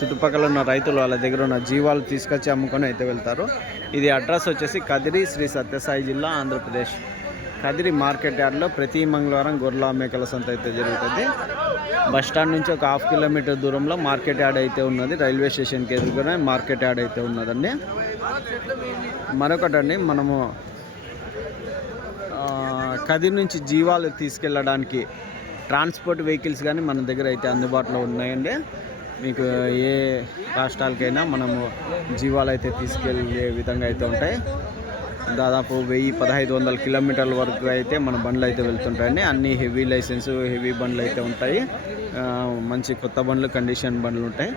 చుట్టుపక్కల ఉన్న రైతులు వాళ్ళ దగ్గర ఉన్న జీవాలు తీసుకొచ్చి అమ్ముకొని అయితే వెళ్తారు. ఇది అడ్రస్ వచ్చేసి కదిరి శ్రీ సత్యసాయి జిల్లా ఆంధ్రప్రదేశ్. కదిరి మార్కెట్ యార్డ్లో ప్రతి మంగళవారం గొర్రెల మేకల సంత అయితే జరుగుతుంది. బస్ స్టాండ్ నుంచి ఒక హాఫ్ కిలోమీటర్ దూరంలో మార్కెట్ యార్డ్ అయితే ఉన్నది. రైల్వే స్టేషన్కి ఎదురుగానే మార్కెట్ యార్డ్ అయితే ఉన్నదండి. మరొకటండి మనము కదిరి నుంచి జీవాలు తీసుకెళ్ళడానికి ట్రాన్స్పోర్ట్ వెహికల్స్ కానీ మన దగ్గర అయితే అందుబాటులో ఉన్నాయండి. మీకు ఏ రాష్ట్రాలకైనా మనము జీవాలు అయితే తీసుకెళ్ళే విధంగా అయితే ఉంటాయి. దాదాపు వెయ్యి పదహైదు వందల కిలోమీటర్ల వరకు అయితే మన బండ్లు అయితే వెళ్తుంటాయండి. అన్ని హెవీ లైసెన్స్ హెవీ బండ్లు అయితే ఉంటాయి. మంచి కొత్త బండ్లు కండిషన్ బండ్లు ఉంటాయి.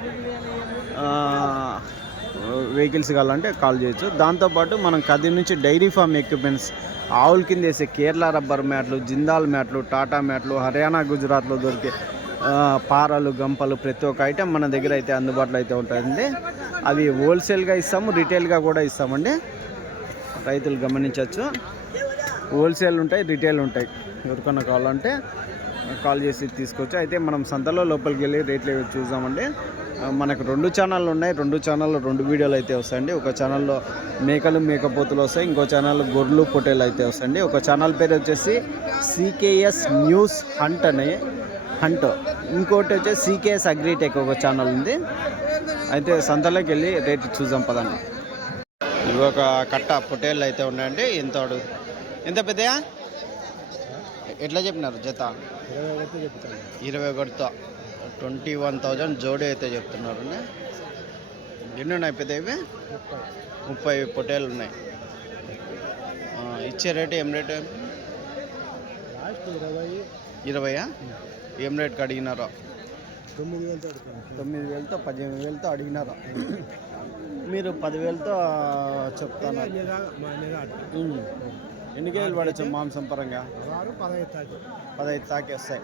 వెహికల్స్ కావాలంటే కాల్ చేయొచ్చు. దాంతోపాటు మనం కది నుంచి డైరీ ఫామ్ ఎక్విప్మెంట్స్ ఆవుల కింద వేసే కేరళ రబ్బర్ మ్యాట్లు జిందాల్ మ్యాట్లు టాటా మ్యాట్లు హర్యానా గుజరాత్లో దొరికే పారలు గంపలు ప్రతి ఒక్క ఐటెం మన దగ్గర అయితే అందుబాటులో అయితే ఉంటాయండి. అవి హోల్సేల్గా ఇస్తాము రిటైల్గా కూడా ఇస్తామండి. రైతులు గమనించవచ్చు. హోల్సేల్ ఉంటాయి రిటైల్ ఉంటాయి. ఎవరికన్నా కావాలంటే కాల్ చేసి తీసుకోవచ్చు. అయితే మనం సంతలో లోపలికి వెళ్ళి రేట్లు చూసామండి చూద్దామండి. మనకు రెండు ఛానళ్ళు ఉన్నాయి. రెండు ఛానల్లో రెండు వీడియోలు అయితే వస్తాయండి. ఒక ఛానల్లో మేకలు మేకపోతులు వస్తాయి. ఇంకో ఛానల్ గొర్రెలు పొట్టేలు అయితే వస్తాయండి. ఒక ఛానల్ పేరు వచ్చేసి సీకేఎస్ న్యూస్ హంట్ అనే హంట్. ఇంకోటి వచ్చేసి సీకేఎస్ అగ్రిటెక్ ఒక ఛానల్ ఉంది. అయితే సంతలోకి వెళ్ళి రేట్ చూద్దాం పదండి. ఇవి ఒక కట్ట పొటేళ్ళు అయితే ఉన్నాయండి. ఎంత అడుగు? ఎంత పెద్దయా ఎట్లా చెప్పినారు జత? ఇరవై ఒకటితో. ట్వంటీ వన్ థౌజండ్ జోడీ అయితే చెప్తున్నారు. ఎన్ని ఉన్నాయి పెద్ద ఇవి? ముప్పై పొటేళ్ళు ఉన్నాయి. ఇచ్చే రేటు ఏం రేటు? లాస్ట్ ఇరవై ఇరవైయా? ఏం రేట్కి అడిగినారో? తొమ్మిది వేలతో తొమ్మిది వేలతో పద్దెనిమిది వేలతో అడిగినారు. మీరు పదివేలతో చెప్తాను. ఎన్ని కేజీలు పడచ్చు మాంసం పరంగా? పదహైదు తాకి పదహైదు తాకి వస్తాయి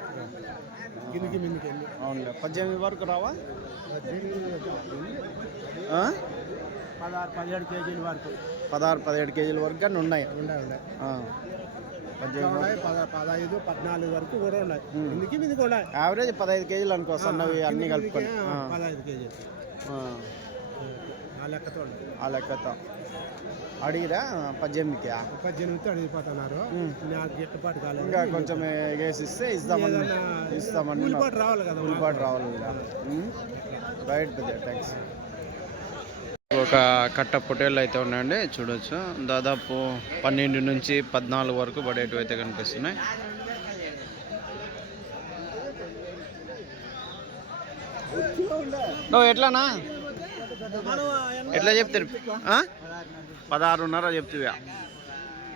కిందికి మిందికి వెళ్ళి అవునులే. పద్దెనిమిది వరకు రావా? పదహారు పదిహేడు కేజీల వరకు. పదహారు పదిహేడు కేజీల వరకు కానీ ఉన్నాయి. ఉన్నాయి పదహైదు పద్నాలుగు వరకు కూడా ఉన్నాయి. కిందికి మిందికి ఉన్నాయి యావరేజ్ పదహైదు కేజీలు అనుకో సన్నవి అన్ని కలుపుకొని. పదహైదు కేజీలు. ఆ. లెక్కతో ఆ లెక్కతో. అడిగిరా పద్దెనిమిదికి? పద్దెనిమిదితో అడిగిపోతున్నారు. నాకు గిట్టుబాటు కాలేదు. ఇంకా కొంచెం వేసి ఇస్తే ఇస్తామని ఇస్తామని రావాలి కదా ఉల్లిపాటు రావాలి. రైట్ థ్యాంక్స్ ఒక కట్ట పొటేళ్ళు అయితే ఉన్నాయండి. చూడొచ్చు. దాదాపు పన్నెండు నుంచి పద్నాలుగు వరకు పడేటివి అయితే కనిపిస్తున్నాయి. నువ్వు ఎట్లానా ఎట్లా చెప్తారు? పదహారున్నర చెప్తివా.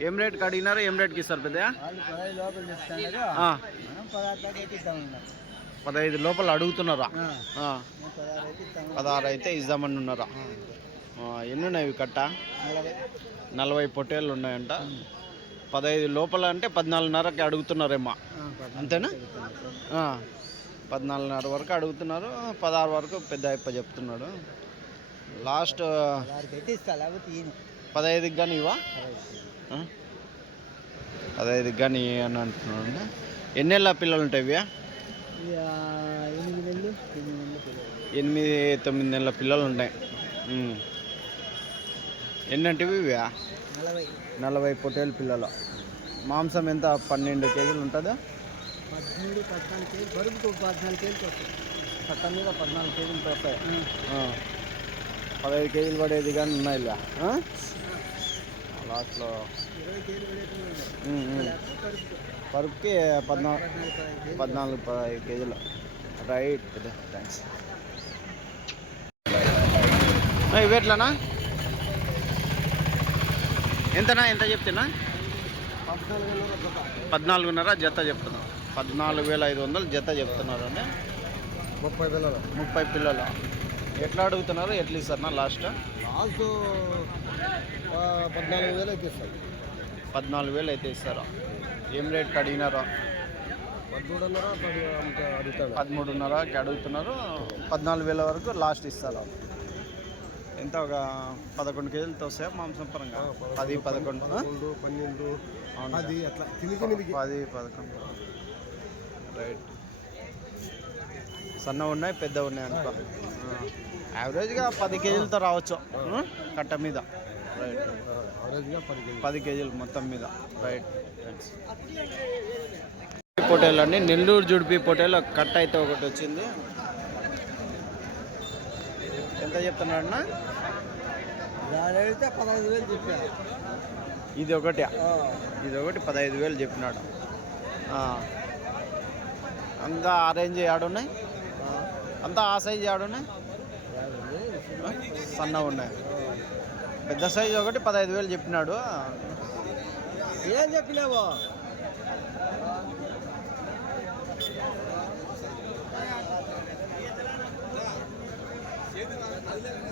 ఏం రేట్కి అడిగినారా ఏం రేట్కి ఇస్తారు పెద్దయా పదహైదు లోపల అడుగుతున్నారా? పదహారు అయితే ఇద్దామని ఉన్నారా? ఎన్ని ఉన్నాయి కట్ట? నలభై. పొట్టేళ్ళు ఉన్నాయంట. పదహైదు లోపల అంటే పద్నాలుగున్నరకి అడుగుతున్నారేమో. అంతేనా. పద్నాలుగున్నర వరకు అడుగుతున్నారు. పదహారు వరకు పెద్ద అయ్యప్ప చెప్తున్నాడు. లాస్ట్ పదహైదుకి కానీ ఇవా? పదహైదుకి. కానీ అని అంటున్నాడు ఎన్నేళ్ళ పిల్లలు ఉంటాయి ఎనిమిది తొమ్మిది నెలలు పిల్లలు. ఎనిమిది తొమ్మిది నెలల పిల్లలు ఉంటాయి. ఎన్నంటివి ఇవి నలభై. నలభై పొట్టేలు పిల్లలు. మాంసం ఎంత? పన్నెండు కేజీలు ఉంటుందా? పద్నాలుగు కేజీలు బరువుకు పద్నాలుగు కేజీలు వస్తాయి చట్టం మీద పద్నాలుగు కేజీలు వస్తాయి. పదహైదు కేజీలు పడేది కానీ ఉన్నాయి ఇలా? లాస్ట్లో. పరుపుకి పద్నాలుగు పద్నాలుగు పదహైదు కేజీలు. రైట్. థ్యాంక్స్ ఇవి ఎట్లానా ఎంతనా ఎంత చెప్తున్నా? పద్నాలుగున్నర జత చెప్తున్నాం. పద్నాలుగు వేల ఐదు వందలు జత చెప్తున్నారు అండి ముప్పై పిల్లలు. ముప్పై పిల్లలు. ఎట్లా అడుగుతున్నారు? ఎట్లా ఇస్తారన్నా లాస్ట్? లాస్ట్ పద్నాలుగు వేలు అయితే ఇస్తాను పద్నాలుగు వేలు అయితే ఇస్తారా? ఏం రేట్కి అడిగినారో? పదమూడున్నర పదమూడున్నరకి అడుగుతున్నారు. పద్నాలుగు వేల వరకు లాస్ట్ ఇస్తారు? ఎంత? ఒక పదకొండు కేజీలతో వస్తాయా మాంసం పరంగా. పది పదకొండు పన్నెండు. పది అట్లా పది పదకొండు. రైట్ సన్న ఉన్నాయి పెద్ద ఉన్నాయి అనుకో. యావరేజ్గా పది కేజీలతో రావచ్చు? కట్ట మీద. రైట్ పది కేజీ పది కేజీలు మొత్తం మీద. రైట్ థ్యాంక్స్ పొటేల్ అండి నెల్లూరు జుడిపి పొటేల్ కట్ట అయితే ఒకటి వచ్చింది. ఎంత చెప్తున్నాడు అన్న దాని అయితే పదహైదు వేలు చెప్పా ఇది ఒకటి. ఇది ఒకటి పదహైదు వేలు చెప్పినాడు. అంతా ఆ రేంజ్ ఆడున్నాయి? అంతా ఆ సైజ్ ఆడున్నాయి? సన్నగా ఉన్నాయి. పెద్ద సైజ్ ఒకటి పదహైదు వేలు చెప్పినాడు. ఏం చెప్పినావు?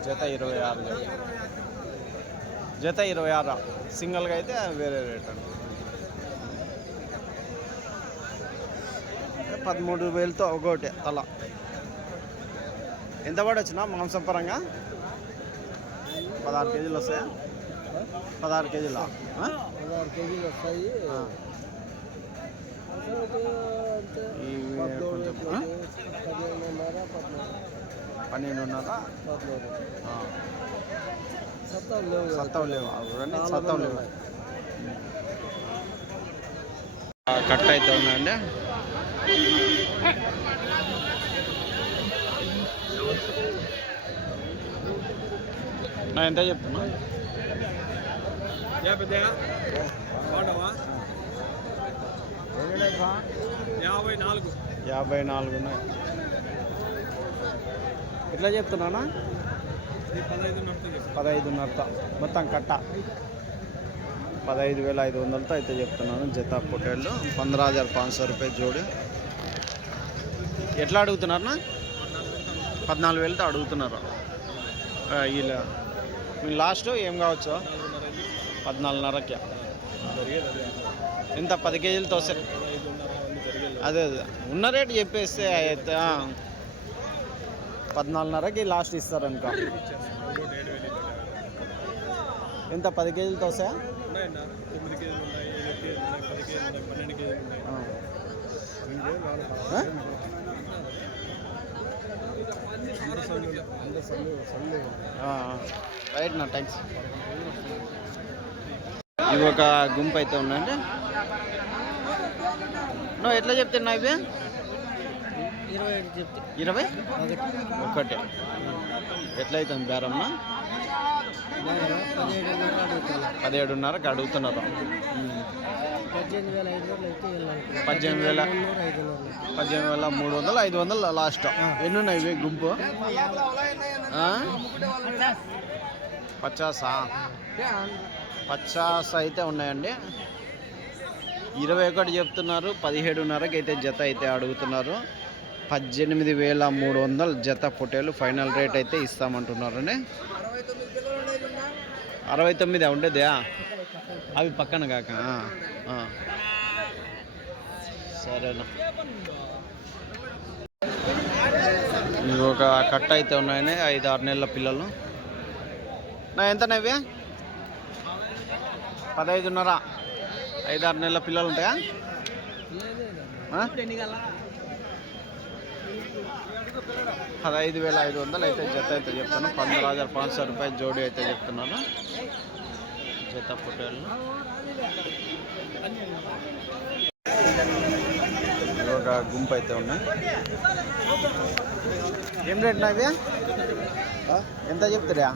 జత ఇరవై ఆరు జత. ఇరవై ఆరు. సింగిల్గా అయితే వేరే రేట్ అండి. పదమూడు వేలతో ఒకటి తల ఎంత పడొచ్చునా మాంసం పరంగా? పదహారు కేజీలు వస్తాయా? పదహారు కేజీలు? పదహారు కేజీలు వస్తాయి. అంటే పన్నెండున్నర? కదా. సత్తవు లేవు. అవన్నీ సత్తవు లేవు. కట్ అయితే ఉన్నాయండి. నా ఎంత చెప్తున్నా? యాభై నాలుగు. యాభై నాలుగు ఉన్నాయి. ఎట్లా చెప్తున్నానా పదహైదున్నరతో మొత్తం కట్ట. పదహైదు వేల ఐదు వందలతో అయితే చెప్తున్నాను జత పొట్టేళ్ళు. పంద్రహ హజార్ పాంచ్ సో రూపాయలు జోడి. ఎట్లా అడుగుతున్నారన్నా పద్నాలుగు వేలతో అడుగుతున్నారు? వీళ్ళ మీ లాస్ట్ ఏం కావచ్చు? పద్నాలుగున్నరకి. ఎంత? పది కేజీలతో వస్తాయి అదే అదే. ఉన్న రేటు చెప్పేస్తే అయితే పద్నాలుగున్నరకి లాస్ట్ ఇస్తారనుకో. ఎంత పది కేజీలతో వస్తాయా కేజీలు రైట్ నా థ్యాంక్స్ ఇవి ఒక గుంపు అయితే ఉందండి. నువ్వు ఎట్లా చెప్తున్నా ఇవి? ఇరవై ఒకటి. ఎట్లయితుంది బేరమ్మా? పదిహేడున్నరకి అడుగుతున్నారు. పద్దెనిమిది వేల పద్దెనిమిది వేల మూడు వందలు ఐదు వందలు లాస్ట్. ఎన్ని ఉన్నాయి గుంపు? పచాసా పచాస్ అయితే ఉన్నాయండి. ఇరవై ఒకటి చెప్తున్నారు పదిహేడున్నరకి అయితే జత అయితే అడుగుతున్నారు. పద్దెనిమిది వేల మూడు వందలు జత పొట్టేలు ఫైనల్ రేట్ అయితే ఇస్తామంటున్నారండి అరవై తొమ్మిది ఉండేదా అవి పక్కన కాక. సరేనా. ఇవి ఒక కట్ట అయితే ఉన్నాయని ఐదు ఆరు నెలల పిల్లలు. నా ఎంత ఇవి? పదహైదున్నర. ఐదు ఆరు నెలల పిల్లలు ఉంటాయా? పదహైదు వేల ఐదు వందలు అయితే జత అయితే చెప్తాను. పంతొమ్మిది హజార్ పాంచ రూపాయలు జోడీ అయితే చెప్తున్నాను. జత పొట్టేళ్ళు ఒక గుంపు అయితే ఉన్నాయి. ఏం రేట్ నావి ఎంత చెప్తారా?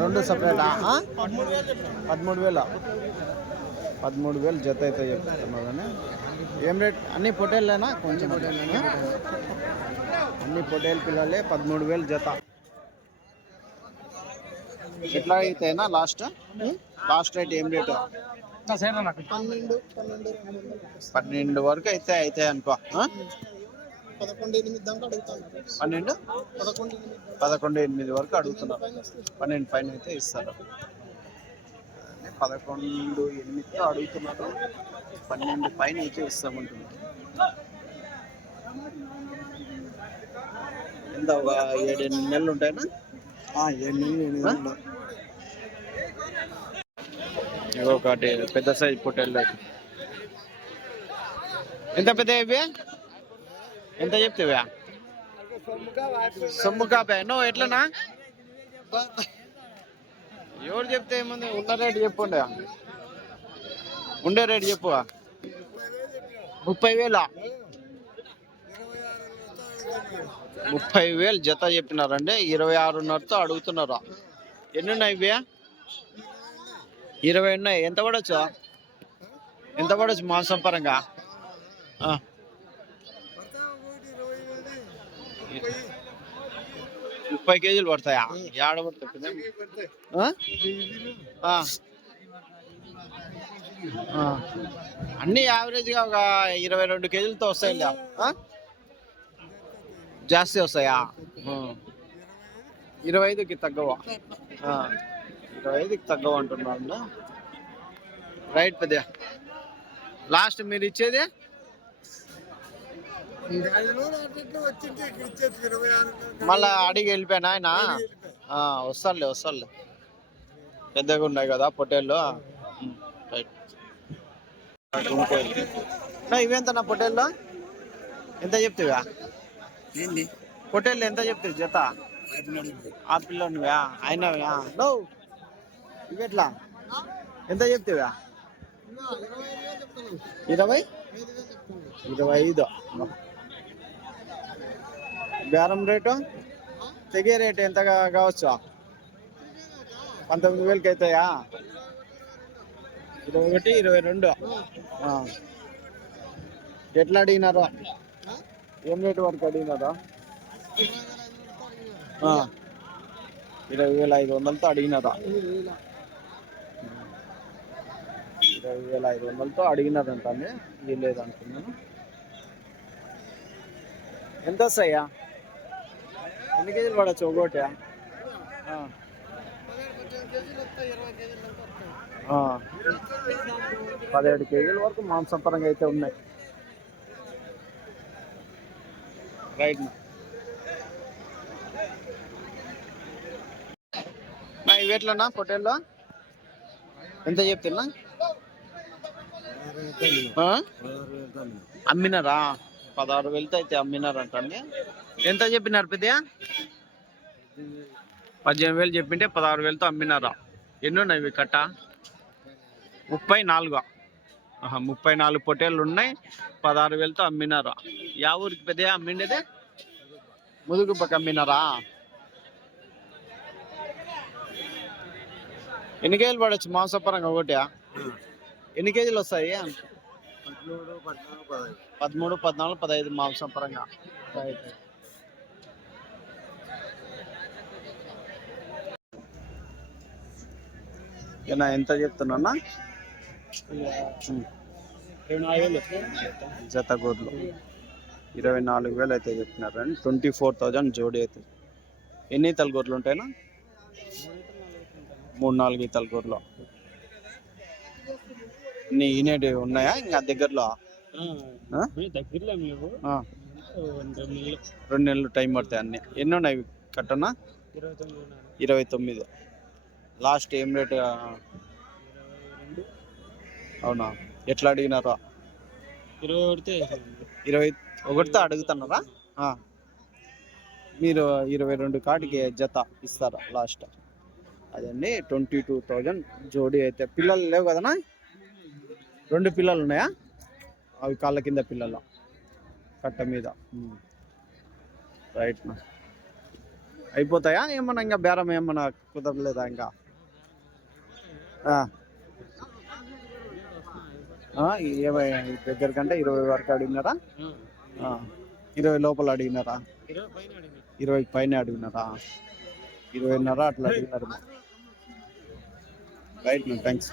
రెండు సపరేటా? పదమూడు వేల. పదమూడు వేలు జత అయితే చెప్తున్నావు కానీ ఏం రేట్? అన్ని పొటేళ్ళేనా? కొంచెం పొటేళ్ళేనా? అన్ని పొటేల్ పిల్లలే పదమూడు వేలు జత. ఎట్లా అయితేనా లాస్ట్? లాస్ట్ రేట్ ఏం రేటు? పన్నెండు వరకు అయితే అయితే అనుకో. పన్నెండు? పదకొండు ఎనిమిది. వరకు అడుగుతున్నారు పన్నెండు పైన అయితే ఇస్తారు పదకొండు ఎనిమిదితో అడుగుతున్నారు. పన్నెండు పైన అయితే ఇస్తామంటున్నారు ఎంత? ఒక ఏడు ఎనిమిది నెలలు ఉంటాయినా? ఏడు నెలలు ఎనిమిది? ఇగో ఒకటి పెద్ద సైజ్ పొట్టేళ్ళు ఎంత పెద్ద ఎంత చెప్తావా సొమ్ము కాపే నువ్వు ఎట్లనా? ఎవరు చెప్తే ఏముంది? ఉన్న రేటు చెప్పండి ఉండే. రేటు చెప్పు. ముప్పై వేలా. ముప్పై వేలు జత చెప్పినారండి. ఇరవై ఆరున్నరతో అడుగుతున్నారు. ఎన్ని ఉన్నాయి ఇవి? ఇరవై ఉన్నాయి. ఎంత పడవచ్చు ఎంత పడవచ్చు మాంసం పరంగా? ముప్పై కేజీలు పడతాయా? ఏడ. అన్ని యావరేజ్గా ఒక ఇరవై రెండు కేజీలతో వస్తాయి జాస్తి వస్తాయా. ఇరవై ఐదుకి తగ్గవ. ఇరవై ఐదుకి తగ్గవ అంటున్నాను రైట్ పెద్ద లాస్ట్ మీరు ఇచ్చేది వచ్చింటే ఇక్కడ ఇచ్చేది ఇరవై ఆరు మళ్ళా అడిగి వెళ్ళిపోయాను ఆయన? ఆ, వస్తానులే వస్తానులే. పెద్దగా ఉన్నాయి కదా పొట్టేళ్ళు. రైట్. నా ఇవేంతనా పొట్టేళ్ళు? ఎంత చెప్తావా ఏంది? పొట్టేళ్ళు ఎంత చెప్తావు జత? ఆ పిల్లనివా? అయినవా నో. ఇవెట్లా ఎంత చెప్తావా ఇరవై? ఇరవై ఐదు. బేరం రేటు? తెగే రేటు ఎంత కావచ్చు? పంతొమ్మిది వేలకి అవుతాయా ఇరవై ఒకటి ఇరవై రెండు. ఎట్లా అడిగినారు? ఏం రేటు వరకు అడిగినారు? ఇరవై వేల ఐదు వందలతో అడిగినారా. ఇరవై వేల ఐదు వందలతో అడిగినారంటే వీలేదు అనుకున్నాను ఎంత వస్తాయా? ఎన్ని కేజీలు పడచ్చు ఒకటి పదిహేడు కేజీల వరకు మాంసం పరంగా అయితే ఉన్నాయి. రైట్ మా. ఇవి ఎట్లన్నా పొట్టేల్లో ఎంత చెప్తున్నా? అమ్మినారా? పదహారు వేలతో అయితే అమ్మినారంట అండి. ఎంత చెప్పినారు పెద్ద పద్దెనిమిది వేలు చెప్పింటే పదహారు వేలతో అమ్మినారా? ఎన్ని ఉన్నాయి ఇవి కట్ట? ముప్పై నాలుగు. ముప్పై నాలుగు పొట్టేళ్ళు ఉన్నాయి పదహారు వేలతో అమ్మినారా? యా ఊరికి పెద్ద అమ్మిండేదే? ముదుగు పక్క అమ్మినారా? ఎన్ని కేజీలు పడవచ్చు మాంసపరంగా ఒకటి? ఎన్ని కేజీలు వస్తాయి? పదమూడు పద్నాలుగు పదహైదు. మాంసం పరంగా. రైట్. ఏనా ఎంత చెప్తున్నా. జత గోర్లు ఇరవై నాలుగు వేలు అయితే చెప్తున్నారండి ట్వంటీ ఫోర్ థౌజండ్ జోడి అయితే. ఎన్ని ఈతల గొర్రెలు ఉంటాయినా మూడు నాలుగు ఈతల గొర్రెలు. నీ ఈనేటి ఉన్నాయా? ఇంకా దగ్గరలో? రెండు నెలలు. టైం పడతాయి అన్ని. ఎన్ని ఉన్నాయి కట్టనా? ఇరవై తొమ్మిది లాస్ట్ ఏం రేట్ అవునా? ఎట్లా అడిగినారో? ఇరవై ఒకటితే ఇరవై ఒకటితో అడుగుతున్నారా. మీరు ఇరవై రెండు కాటికి జత ఇస్తారా లాస్ట్ అదండి ట్వంటీ టూ థౌజండ్ జోడీ అయితే. పిల్లలు లేవు కదనా? రెండు పిల్లలు ఉన్నాయా? అవి కాళ్ళ కింద పిల్లలు. కట్ట మీద. రైట్ అయిపోతాయా? ఏమన్నా ఇంకా బేరం ఏమన్నా కుదరలేదా ఇంకా? ఆ. ఇరవై దగ్గర కంటే ఇరవై వరకు అడిగినారా? ఇరవై లోపల అడిగినారా? ఇరవై పైన ఇరవై పైన అడిగినారా? ఇరవైన్నర అట్లా అడిగినారు రైట్ థ్యాంక్స్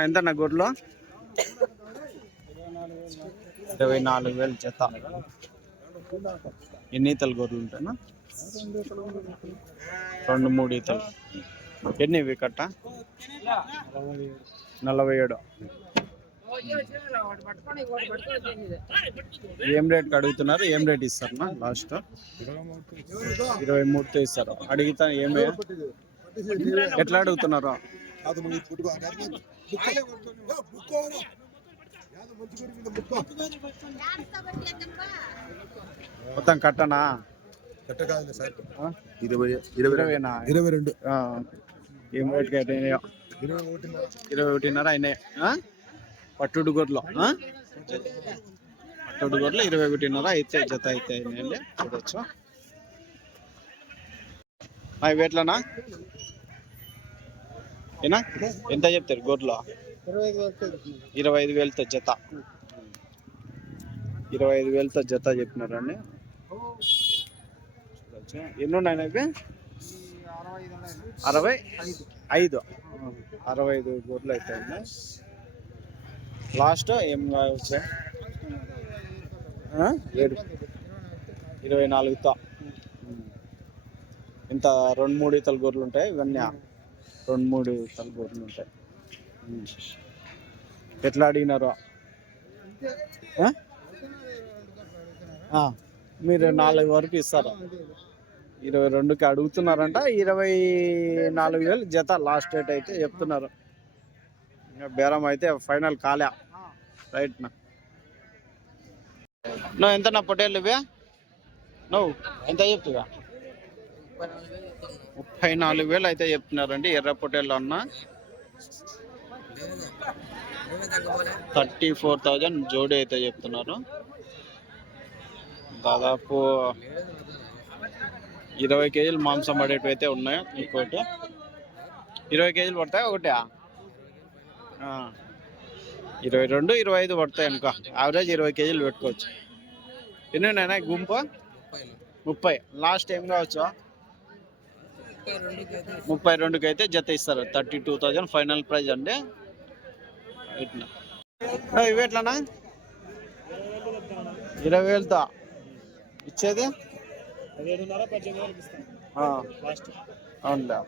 ఎంత నా గొడ్లు? ఇరవై నాలుగు వేలు జత. ఎన్ని ఈతలు గొర్రెలు ఉంటాయనా? రెండు మూడు ఈతలు. ఎన్ని ఇవి కట్ట? నలభై ఏడు. ఏం రేట్కి అడుగుతున్నారు ఏం రేట్ ఇస్తారు లాస్ట్? ఇరవై మూడుతో ఇస్తారు అడిగితే ఏమే ఎట్లా అడుగుతున్నారు? మొత్తం కట్టనా? కట్టకాదులే సార్. ఆ? ఇరవై ఇరవై ఇరవై రెండు. ఏం రేట్కి అయినాయో ఇరవై ఒకటిన్నర. ఇరవై ఒకటిన్నర అయినాయి? పట్టుడు ఆ? పట్టుడు గొర్రెలు ఇరవై ఒకటిన్నర అయితే జత అయితే అయినాయండి చూడొచ్చు. అవి ఎట్లనా ఏనా? ఎంత చెప్తారు గొర్రెలు ఇరవై ఐదు వేలతో జత. ఇరవై ఐదు వేలతో జత చెప్పినారండి ఎన్ని ఉన్నాయి ఇవి అరవై ఐదు. అరవై ఐదు. ఐదు అయితే ఉన్నాయి లాస్ట్ ఏం వచ్చాయి ఏడు. ఇరవై నాలుగుతో. ఇంత రెండు మూడు ఇతల గొర్రెలు ఉంటాయి? ఇవన్నీ రెండు మూడు ఈతల ఉంటాయి. ఎట్లా అడిగినారు? మీరు నాలుగు వరకు ఇస్తారు? ఇరవై రెండుకి అడుగుతున్నారంట ఇరవై నాలుగు వేలు జత లాస్ట్ డేట్ అయితే చెప్తున్నారు. ఇంకా బేరం అయితే ఫైనల్ కాలే. రైట్ నా. నువ్వు ఎంత నా పొటేళ్ళు నువ్వు ఎంత చెప్తుగా ముప్పై నాలుగు వేలు అయితే చెప్తున్నారండి ఎర్రపొటేళ్ళు అన్న. థర్టీ ఫోర్ థౌజండ్ జోడీ అయితే చెప్తున్నారు. దాదాపు ఇరవై కేజీలు మాంసం పడేటివి అయితే ఉన్నాయి ఇంకోటి. ఇరవై కేజీలు పడతాయి ఒకటి? ఇరవై రెండు ఇరవై ఐదు పడతాయి అనుకో. యావరేజ్ ఇరవై కేజీలు పెట్టుకోవచ్చు. ఎన్ని ఉన్నాయి గుంపు? ముప్పై. లాస్ట్ ఏం కావచ్చు? ముప్పై రెండుకి అయితే జత ఇస్తారు. Thirty two thousand final price అండి. ఇట్లా. ఇవి ఎట్లానా ఇరవై వేలతో ఇచ్చేది? అవునులే.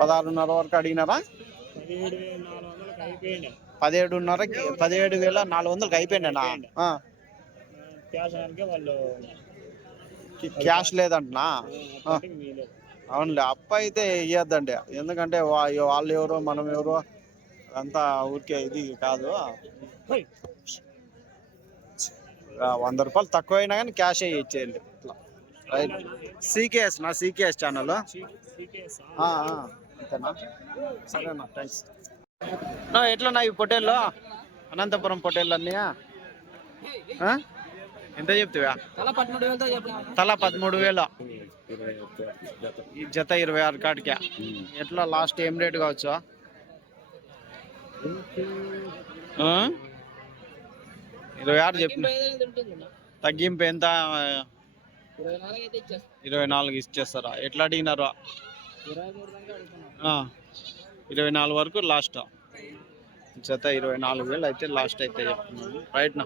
పదహారున్నర వరకు అడిగినారా? పదిహేడున్నరకి పదిహేడు వేల నాలుగు వందలకి అయిపోయినా క్యాష్ లేదంటనా? ఆ. అవునులే అప్ప అయితే ఇవ్వద్దండి ఎందుకంటే వాళ్ళు ఎవరో మనం ఎవరో అంతా ఊరికే ఇది కాదు. వంద రూపాయలు తక్కువ అయినా కానీ క్యాష్ అయ్యి ఇచ్చేయండి. ఇట్లా. రైట్. సీకేఎస్ నా సీకేఎస్ ఛానల్. అంతేనా? సరేనా థ్యాంక్స్. ఎట్లా ఈ పొటేళ్ళు అనంతపురం పొటేళ్ళు అన్నీ ఆ? ఎంత చెప్తావా? తల పదమూడు వేలు. ఈ జత ఇరవై ఆరు కాడికి. ఎట్లా లాస్ట్ ఏం రేట్ కావచ్చు? ఇరవై ఆరు చెప్పిన తగ్గింపు ఎంత? ఇరవై నాలుగు ఇచ్చేస్తారా? ఎట్లా అడిగినారు? ఇరవై నాలుగు వరకు లాస్ట్? జత ఇరవై నాలుగు వేలు అయితే లాస్ట్ అయితే చెప్తున్నాను. రైట్ నా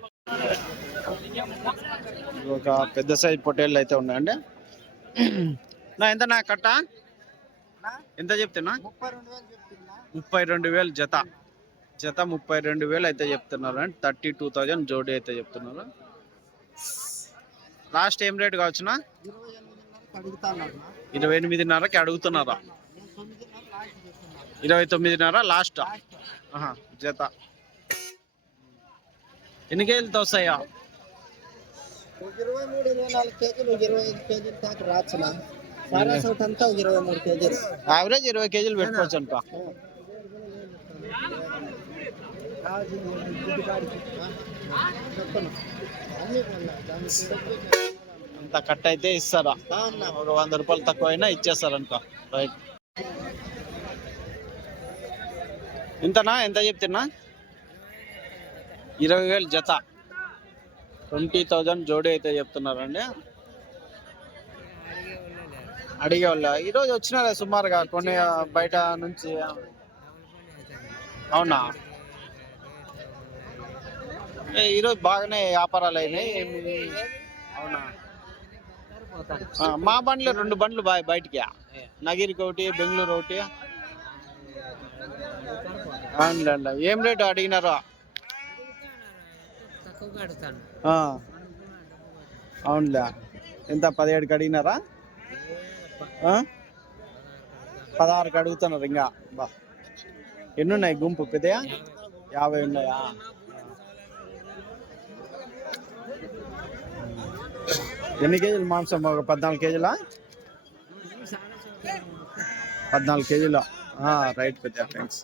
ఒక పెద్ద సైజ్ పొటేళ్ళు అయితే ఉన్నాయండి. నా ఎంత నా కట్ట? ఎంత చెప్తున్నా? ముప్పై రెండు వేలు జత. జత ముప్పై రెండు వేలు అయితే చెప్తున్నారు. అండి థర్టీ టూ థౌజండ్ జోడీ అయితే చెప్తున్నారు. లాస్ట్ ఏం రేట్ కావచ్చునా? ఇరవై ఎనిమిదిన్నరకి అడుగుతున్నారా? ఇరవై తొమ్మిదిన్నర లాస్ట్ జత. ఎన్ని కేజీలతో వస్తాయా ఇరవై మూడు ఇరవై నాలుగు కేజీలు ఇరవై ఐదు కేజీలు దాకా రాచునా అంతా ఒక ఇరవై మూడు కేజీలు. యావరేజ్ ఇరవై కేజీలు పెట్టుకోవచ్చు అనుకో. అంత కట్ అయితే ఇస్తారా. ఒక వంద రూపాయలు తక్కువ అయినా ఇచ్చేస్తారు అనుకో. రైట్. ఇంతనా ఎంత చెప్తున్నా? ఇరవై వేలు జత. ట్వంటీ థౌజండ్ జోడీ అయితే చెప్తున్నారండి. అడిగే వాళ్ళ. ఈరోజు వచ్చినారా సుమారుగా కొన్ని బయట నుంచి? అవునా? ఈరోజు బాగానే వ్యాపారాలు అయినాయి. అవునా? మా బండ్లు రెండు బండ్లు బాయ్ బయటికి? నగిరికి ఒకటి బెంగళూరు ఒకటి. అవునులేండి ఏం రేటు అడిగినారు తక్కువగా అడుగుతాను ఆ. అవునులే ఎంత పదిహేడుకి అడిగినారా ఆ? పదహారుకి అడుగుతున్నారు ఇంకా బా ఎన్ని ఉన్నాయి గుంపు పెద్దయా యాభై ఉన్నాయా ఎన్ని కేజీలు మాంసం ఒక పద్నాలుగు కేజీలా పద్నాలుగు కేజీలు రైట్ పెద్ద థ్యాంక్స్